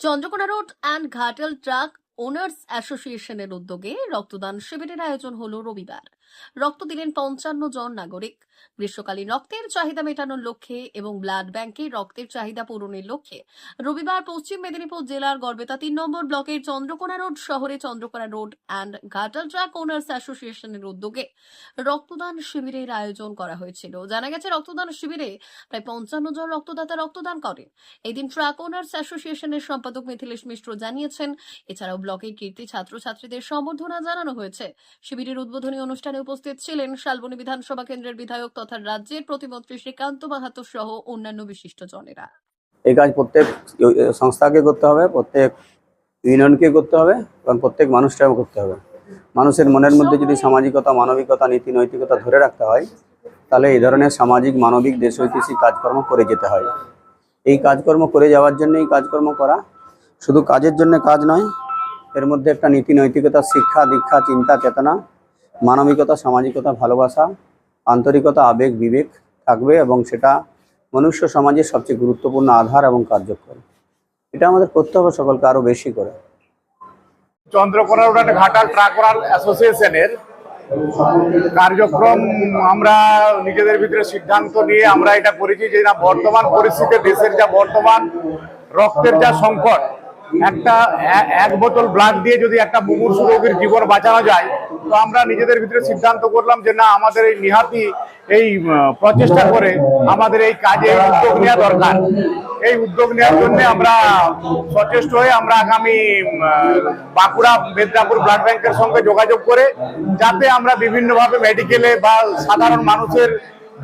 Chandrakona road and Ghatal truck owners অ্যাসোসিয়েশনের উদ্যোগে রক্তদান শিবিরের আয়োজন হল রবিবার। রক্ত দিলেন পঞ্চান্ন জন নাগরিক। গ্রীষ্মকালীন রক্তের চাহিদা মেটানোর লক্ষ্যে এবং ব্লাড ব্যাংকে রক্তের চাহিদা পূরণের লক্ষ্যে রবিবার পশ্চিম মেদিনীপুর জেলার গড়বেতা তিন নম্বর ব্লকের চন্দ্রকোনা রোড শহরে Chandrakona road and Ghatal truck owners অ্যাসোসিয়েশনের উদ্যোগে রক্তদান শিবিরের আয়োজন করা হয়েছিল। জানা গেছে, রক্তদান শিবিরে প্রায় পঞ্চান্ন জন রক্তদাতা রক্তদান করেন। এদিন ট্রাক ওনার্স অ্যাসোসিয়েশনের সম্পাদক মিথিলেশ মিশ্র জানিয়েছেন, এছাড়াও ব্লকের কীর্তি ছাত্রছাত্রীদের সম্বর্ধনা জানানো হয়েছে। শিবিরের উদ্বোধনী অনুষ্ঠানে উপস্থিত ছিলেন শালবনী বিধানসভা কেন্দ্রের বিধায়ক তথা রাজ্যের প্রতিমন্ত্রী শ্রীকান্ত মাহাতো সহ অন্যান্য বিশিষ্টজনেরা এই কাজ প্রত্যেক সংস্থাকে করতে হবে প্রত্যেক ইউনিয়নকে করতে হবে এবং প্রত্যেক মানুষটাও করতে হবে। মানুষের মনের মধ্যে যদি সামাজিকতা মানবিকতা নীতি নৈতিকতা ধরে রাখতে হয় তাহলে এই ধরনের সামাজিক মানবিক দেশঐতিহাসিক কাজকর্ম করে যেতে হয়। এই কাজকর্ম করে যাওয়ার জন্য এই কাজকর্ম করা শুধু কাজের জন্য কাজ নয় এর মধ্যে একটা নীতি নৈতিকতা শিক্ষা দীক্ষা চিন্তা চেতনা মানবিকতা, সামাজিকতা, ভালোবাসা, আন্তরিকতা, আবেগ, বিবেক থাকবে এবং সেটা মনুষ্য সমাজের সবচেয়ে গুরুত্বপূর্ণ আধার এবং কার্যকর। এটা আমাদের করতে হবে সকলকে আরও বেশি করে। Chandrakona road Ghatal truck owner অ্যাসোসিয়েশনের কার্যক্রম আমরা নিজেদের ভিতরে সিদ্ধান্ত নিয়ে আমরা এটা করেছি যে না, বর্তমান পরিস্থিতিতে দেশের যা বর্তমান রক্তের যা সংকট, একটা এক বোতল ব্লাড দিয়ে যদি একটা মুমূর্ষু রোগীর জীবন বাঁচানো যায় তো আমরা নিজেদের ভিতরে সিদ্ধান্ত করলাম যে না, আমাদের এই নিহাতি এই প্রচেষ্টা করে আমাদের এই কাজে উদ্যোগ নেওয়া দরকার। এই উদ্যোগ নেওয়ার জন্য আমরা সচেষ্ট হয়ে আমরা আগামী বাঁকুড়া, মেদিনীপুর ব্লাড ব্যাংকের সঙ্গে যোগাযোগ করে যাতে আমরা বিভিন্নভাবে মেডিকেলে বা সাধারণ মানুষের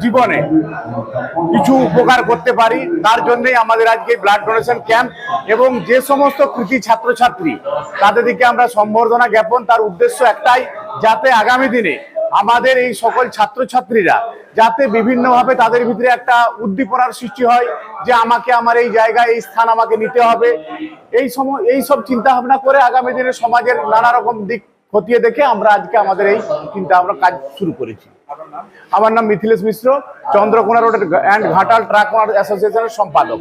জীবনে কিছু উপকার করতে পারি। তার জন্যই আমাদের আজকে ব্লাড ডোনেশন ক্যাম্প এবং যে সমস্ত কৃতি ছাত্রছাত্রী তাদেরকে আমরা সম্বর্ধনা জ্ঞাপন। তার উদ্দেশ্য একটাই যাতে আগামী দিনে আমাদের এই সকল ছাত্রছাত্রীরা যাতে বিভিন্নভাবে তাদের ভিতরে একটা উদ্দীপনার সৃষ্টি হয় যে আমাকে আমার এই জায়গায় এই স্থান আমাকে নিতে হবে। এই সময় এই সব চিন্তা ভাবনা করে আগামী দিনে সমাজের নানা রকম দিক খতিয়ে দেখে আমরা আজকে আমাদের এই চিন্তা ভাবনা কাজ শুরু করেছি। আমার নাম Mithilesh Mishra, Chandrakona road and Ghatal truck অ্যাসোসিয়েশনের সম্পাদক।